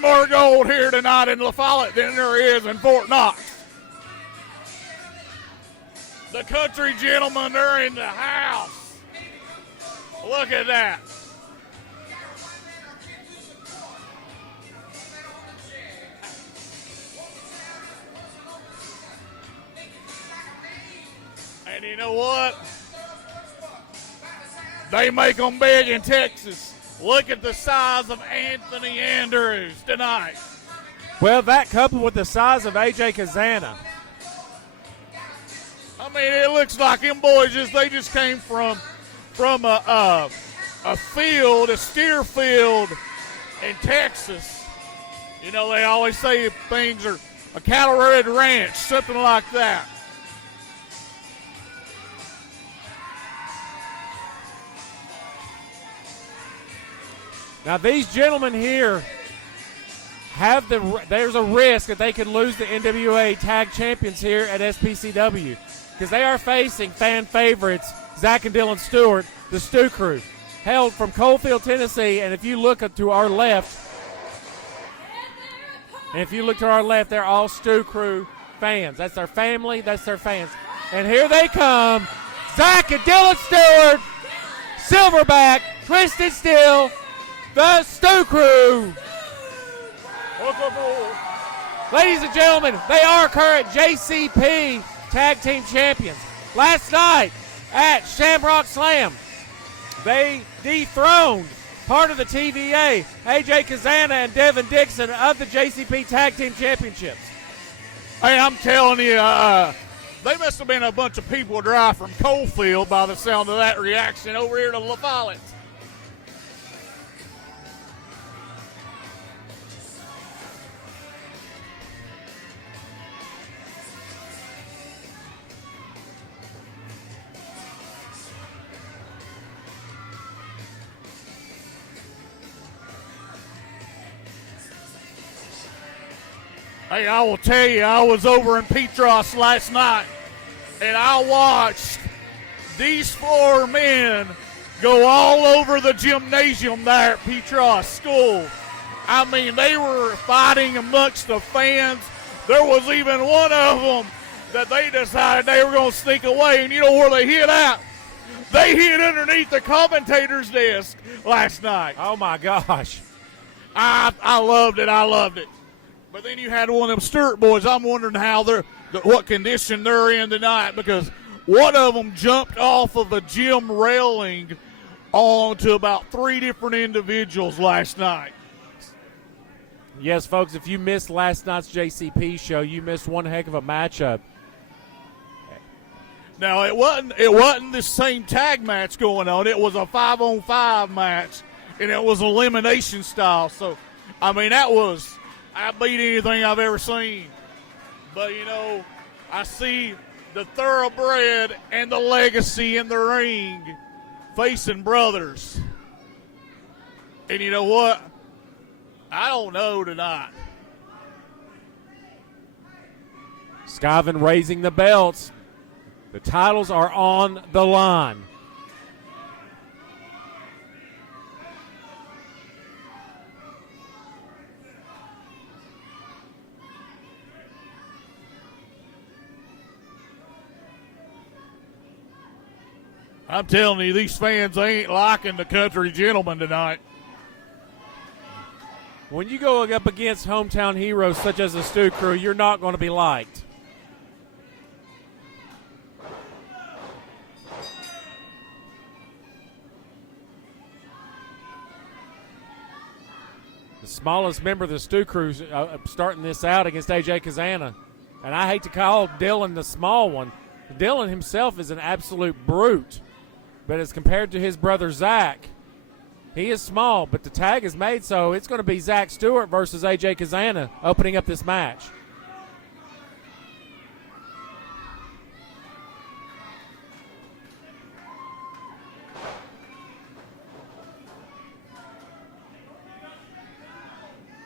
more gold here tonight in La Follette than there is in Fort Knox. The country gentlemen are in the house. Look at that. And you know what? They make them big in Texas. Look at the size of Anthony Andrews tonight. Well, that coupled with the size of A.J. Kazana. I mean, it looks like them boys they just came from a field, a steer field in Texas. You know, they always say things are a cattle-red ranch, something like that. Now, these gentlemen here there's a risk that they could lose the NWA Tag Champions here at SPCW because they are facing fan favorites Zach and Dylan Stewart, the Stew Crew, hailed from Coalfield, Tennessee. And if you look to our left, they're all Stew Crew fans. That's their family. That's their fans. And here they come, Zach and Dylan Stewart, Silverback, Twisted Steel, the Stew Crew. Ladies and gentlemen, they are current JCP Tag Team Champions. Last night at Shamrock Slam, they dethroned part of the TVA, AJ Kazana and Devin Dixon of the JCP Tag Team Championships. Hey, I'm telling you, they must have been a bunch of people drive from Coalfield by the sound of that reaction over here to La Follette. Hey, I will tell you, I was over in Petros last night, and I watched these four men go all over the gymnasium there at Petros School. I mean, they were fighting amongst the fans. There was even one of them that they decided they were going to sneak away, and you know where they hid at? They hid underneath the commentator's desk last night. Oh, my gosh. I loved it. I loved it. But then you had one of them Stewart boys. I'm wondering what condition they're in tonight because one of them jumped off of a gym railing onto about 3 different individuals last night. Yes, folks, if you missed last night's JCP show, you missed one heck of a matchup. Now, it wasn't the same tag match going on. It was a 5-on-5 match, and it was elimination style. So, I mean, I beat anything I've ever seen. But, you know, I see the thoroughbred and the legacy in the ring facing brothers. And you know what? I don't know tonight. Skyvin raising the belts. The titles are on the line. I'm telling you, these fans ain't liking the country gentlemen tonight. When you go up against hometown heroes such as the Stew Crew, you're not going to be liked. The smallest member of the Stew Crew starting this out against AJ Kazana. And I hate to call Dylan the small one. Dylan himself is an absolute brute. But as compared to his brother Zach, he is small, but the tag is made, so it's going to be Zach Stewart versus AJ Kazana opening up this match.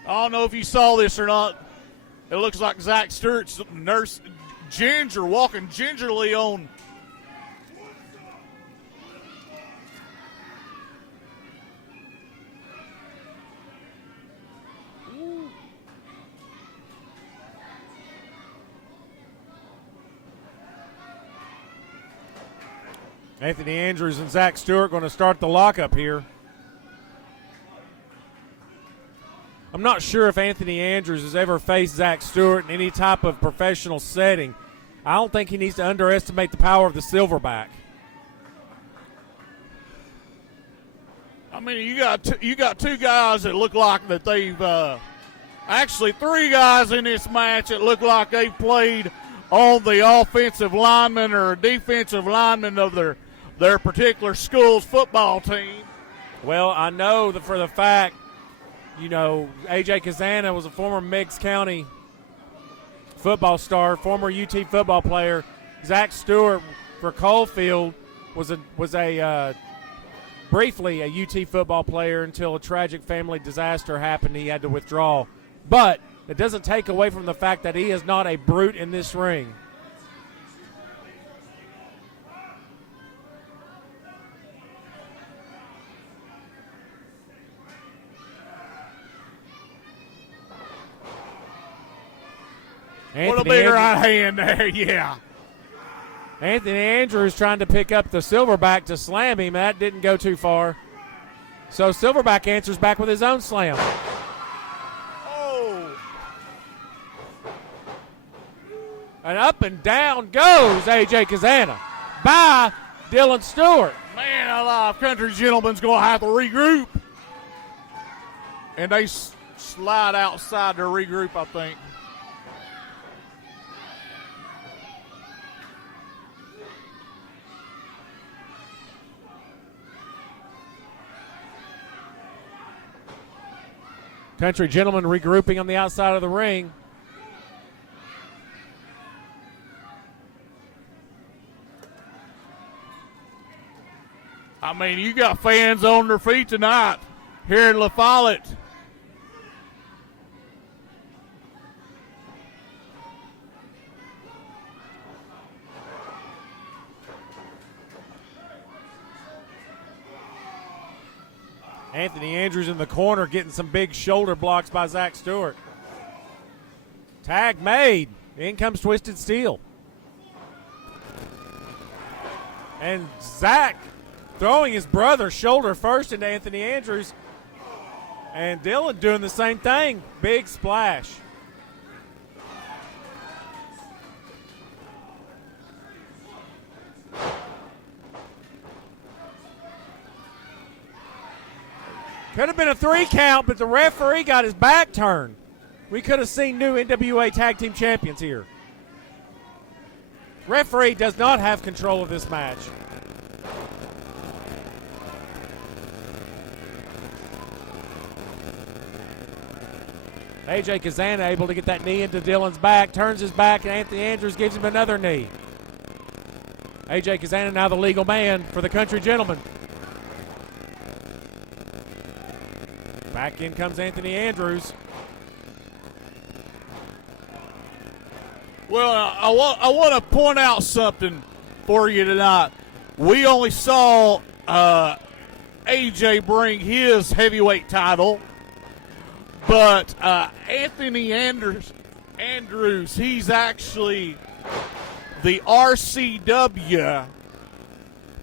I don't know if you saw this or not. It looks like Zach Stewart's nurse Ginger walking gingerly on. Anthony Andrews and Zach Stewart going to start the lockup here. I'm not sure if Anthony Andrews has ever faced Zach Stewart in any type of professional setting. I don't think he needs to underestimate the power of the Silverback. I mean, you got two guys that look like that they've actually three guys in this match that look like they've played on the offensive lineman or defensive lineman of their particular school's football team. Well, I know that for the fact, you know, A.J. Kazana was a former Meigs County football star, former UT football player. Zach Stewart for Caulfield was briefly a UT football player until a tragic family disaster happened. He had to withdraw. But it doesn't take away from the fact that he is not a brute in this ring. What a big right hand there, yeah. Anthony Andrews trying to pick up the Silverback to slam him. That didn't go too far. So Silverback answers back with his own slam. Oh. And up and down goes A.J. Kazana by Dylan Stewart. Man alive, Country Gentleman's going to have to regroup. And they slide outside to regroup, I think. Country Gentleman regrouping on the outside of the ring. I mean, you got fans on their feet tonight here in La Follette. Anthony Andrews in the corner getting some big shoulder blocks by Zach Stewart. Tag made. In comes Twisted Steel. And Zach throwing his brother shoulder first into Anthony Andrews. And Dylan doing the same thing. Big splash. Could have been a 3 count, but the referee got his back turned. We could have seen new NWA Tag Team Champions here. Referee does not have control of this match. A.J. Kazana able to get that knee into Dylan's back, turns his back, and Anthony Andrews gives him another knee. A.J. Kazana now the legal man for the Country Gentleman. Back in comes Anthony Andrews. Well, I want to point out something for you tonight. We only saw AJ bring his heavyweight title, but Anthony Andrews, he's actually the RCW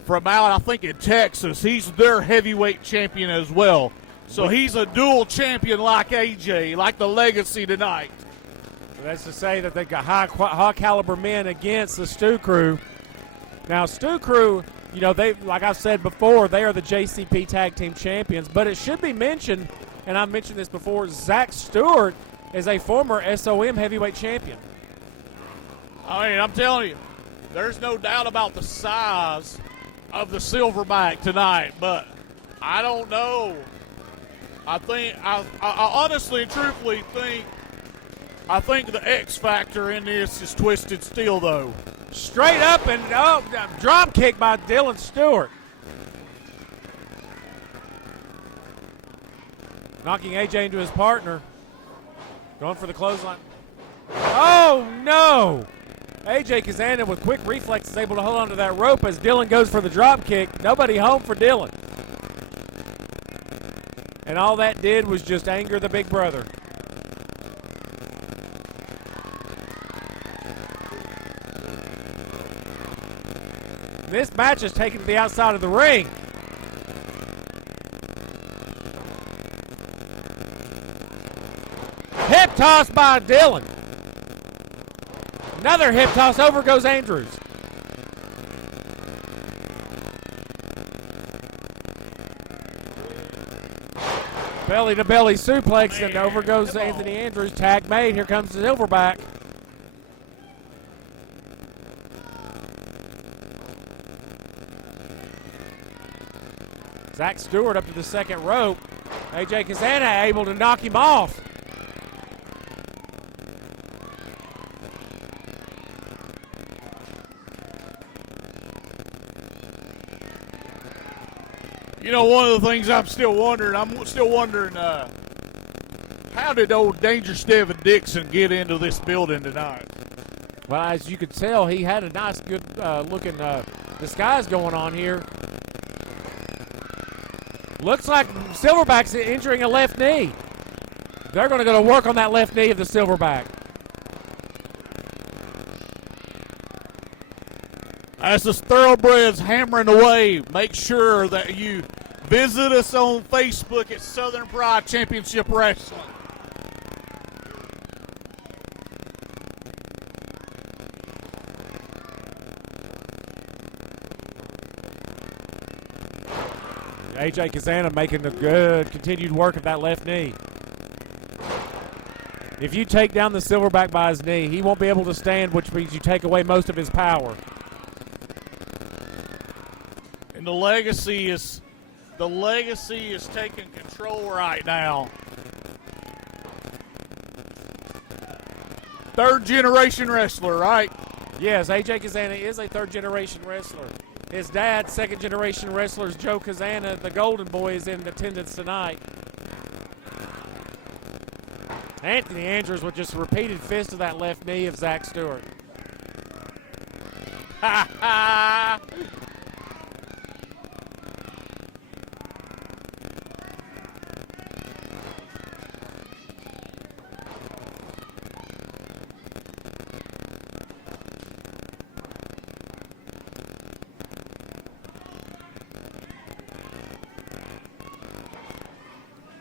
from out, I think, in Texas. He's their heavyweight champion as well. So he's a dual champion like AJ, like the Legacy tonight. So that's to say that they got high caliber men against the Stu Crew. Now, Stu Crew, you know, they, like I said before, they are the JCP Tag Team Champions. But it should be mentioned, and I've mentioned this before, Zach Stewart is a former SOM heavyweight champion. I mean, I'm telling you, there's no doubt about the size of the Silverback tonight, but I don't know. I honestly and truthfully think the X factor in this is Twisted Steel, though. Straight up and drop kick by Dylan Stewart. Knocking AJ into his partner. Going for the clothesline. Oh, no. AJ Kazana with quick reflexes able to hold onto that rope as Dylan goes for the drop kick. Nobody home for Dylan. And all that did was just anger the big brother. This match is taken to the outside of the ring. Hip toss by Dillon. Another hip toss. Over goes Andrews. Belly to belly suplex, and over goes Anthony Andrews. Tag made. Here comes the Silverback. Zach Stewart up to the second rope. AJ Kazana able to knock him off. You know, one of the things I'm still wondering, how did old Dangerous Devin Dixon get into this building tonight? Well, as you could tell, he had a nice, good looking disguise going on here. Looks like Silverback's injuring a left knee. They're going to go to work on that left knee of the Silverback. As the Thoroughbreds hammering away, make sure that you visit us on Facebook at Southern Pride Championship Wrestling. AJ Kazana making the good continued work of that left knee. If you take down the Silverback by his knee, he won't be able to stand, which means you take away most of his power. And the legacy is taking control right now. Third generation wrestler, right? Yes, AJ Kazana is a third generation wrestler. His dad, second generation wrestlers, Joe Kazana, the Golden Boy, is in attendance tonight. Anthony Andrews with just a repeated fist of that left knee of Zach Stewart. Ha ha!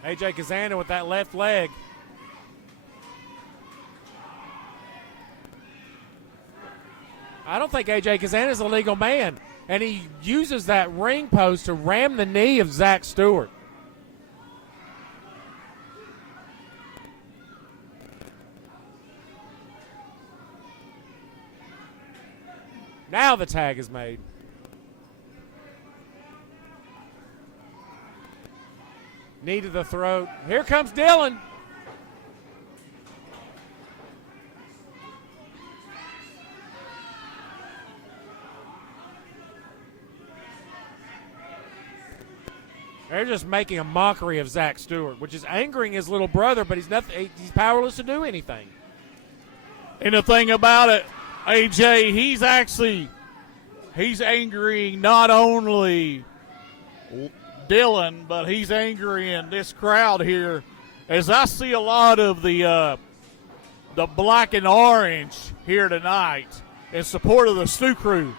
AJ Kazana with that left leg. I don't think AJ Kazana is a legal man. And he uses that ring post to ram the knee of Zach Stewart. Now the tag is made. Knee to the throat. Here comes Dillon. They're just making a mockery of Zach Stewart, which is angering his little brother, but he's he's powerless to do anything. And the thing about it, AJ, he's angering not only Dillon, but he's angering this crowd here. As I see a lot of the black and orange here tonight in support of the Stu Crew.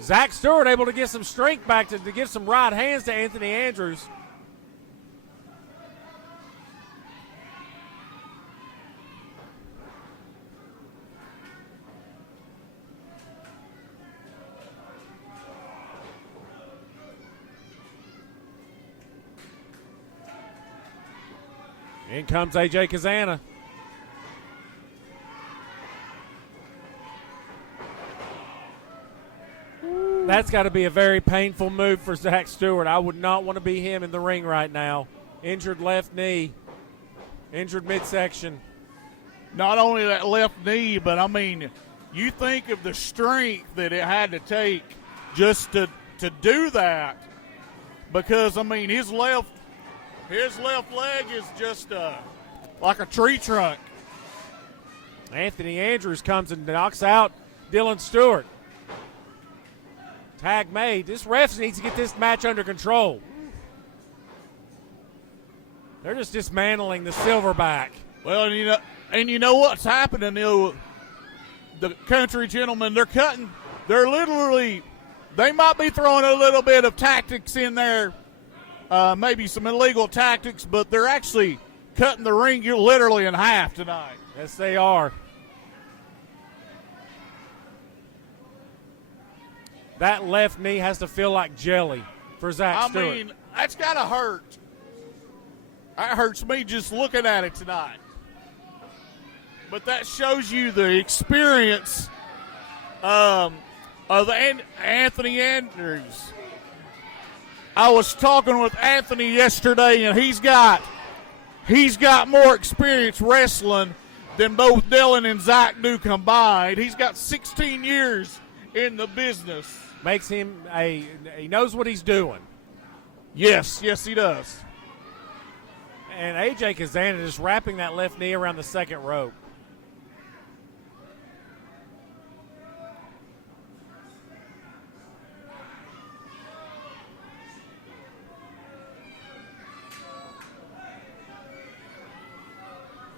Zach Stewart able to get some strength back to give some right hands to Anthony Andrews. In comes AJ Kazana. That's got to be a very painful move for Zach Stewart. I would not want to be him in the ring right now. Injured left knee. Injured midsection. Not only that left knee, but I mean, you think of the strength that it had to take just to do that. Because, I mean, his left leg is just like a tree trunk. Anthony Andrews comes and knocks out Dillon Stewart. Tag made. This ref needs to get this match under control. They're just dismantling the Silverback. Well, And you know what's happening? The country gentlemen, they're literally, they might be throwing a little bit of tactics in there, maybe some illegal tactics, but they're actually cutting the ring literally in half tonight. Yes, they are. That left knee has to feel like jelly for Zach Stewart. I mean, that's got to hurt. That hurts me just looking at it tonight. But that shows you the experience of Anthony Andrews. I was talking with Anthony yesterday, and he's got more experience wrestling than both Dylan and Zach do combined. He's got 16 years in the business. Makes him he knows what he's doing. Yes, he does. And AJ Kazana just wrapping that left knee around the second rope.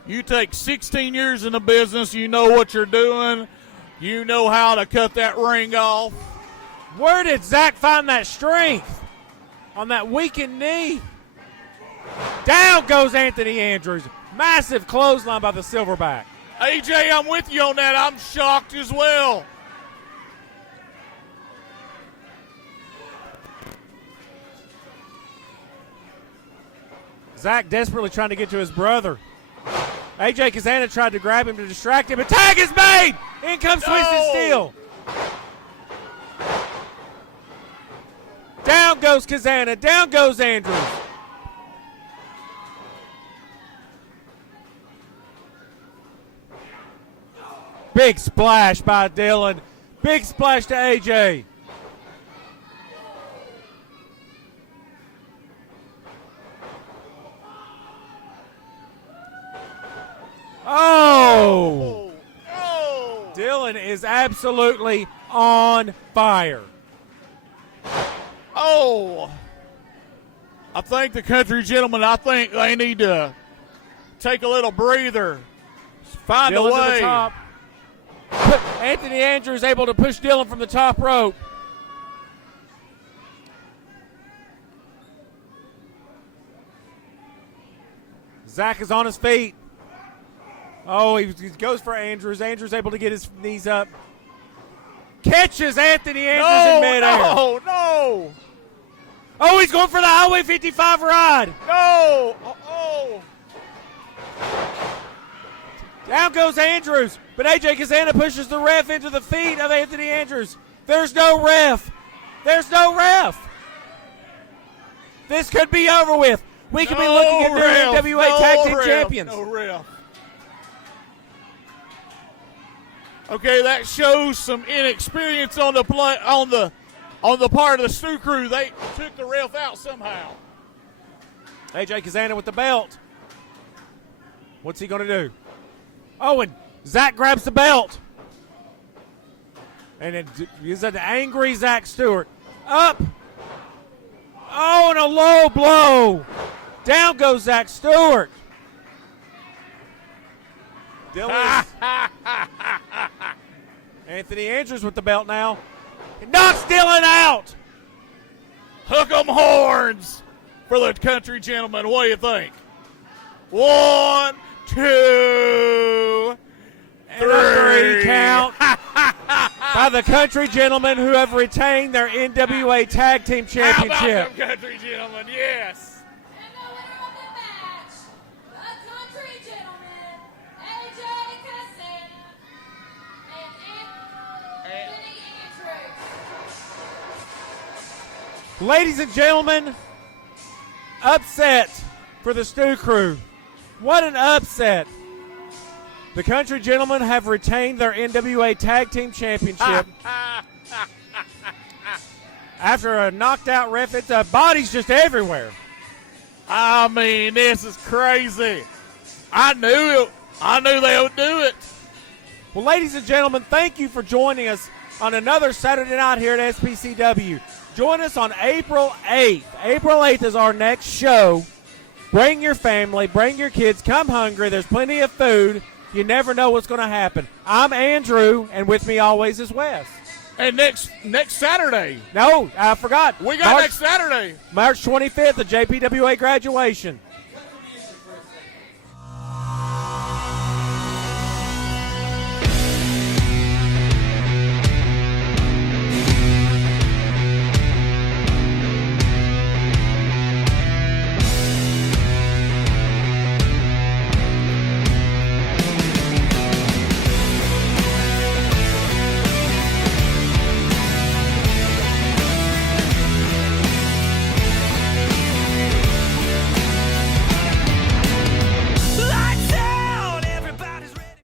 You take 16 years in the business, you know what you're doing. You know how to cut that ring off. Where did Zach find that strength on that weakened knee? Down goes Anthony Andrews. Massive clothesline by the Silverback. AJ, I'm with you on that. I'm shocked as well. Zach desperately trying to get to his brother. AJ Kazana tried to grab him to distract him, but tag is made! In comes Twisted Steel. Down goes Kazana. Down goes Andrews. Big splash by Dylan. Big splash to AJ. Oh! Dylan is absolutely on fire. Oh! I think the country gentlemen, they need to take a little breather. Find Dylan a way. to the top. Anthony Andrews able to push Dylan from the top rope. Zach is on his feet. Oh, he goes for Andrews. Andrews able to get his knees up. Catches Anthony Andrews in midair. No. Oh, he's going for the Highway 55 ride. No. Down goes Andrews, but AJ Kazana pushes the ref into the feet of Anthony Andrews. There's no ref. This could be over with. We could be looking at new NWA Tag Team Champions. No ref. Okay, that shows some inexperience on the part of the Stu Crew. They took the ref out somehow. AJ Kazana with the belt. What's he going to do? Oh, and Zach grabs the belt. And it is an angry Zach Stewart. Up. Oh, and a low blow. Down goes Zach Stewart. Dylan. Anthony Andrews with the belt now. He knocks Dylan out. Hook 'em horns for the country gentlemen. What do you think? 1, 2, 3. And a 3 count by the country gentlemen who have retained their NWA Tag Team Championship. How about them country gentlemen? Yes. And the winner of the match, the country gentleman, AJ Kazana and Anthony Andrews. Ladies and gentlemen, upset for the Stu Crew. What an upset. The country gentlemen have retained their NWA Tag Team Championship. After a knocked out ref, it's bodies just everywhere. I mean, this is crazy. I knew they would do it. Well, ladies and gentlemen, thank you for joining us on another Saturday night here at SPCW. Join us on April 8th. April 8th is our next show. Bring your family, bring your kids, come hungry. There's plenty of food. You never know what's going to happen. I'm Andrew, and with me always is Wes. And next Saturday. No, I forgot. We got next Saturday. March 25th, the JPWA graduation.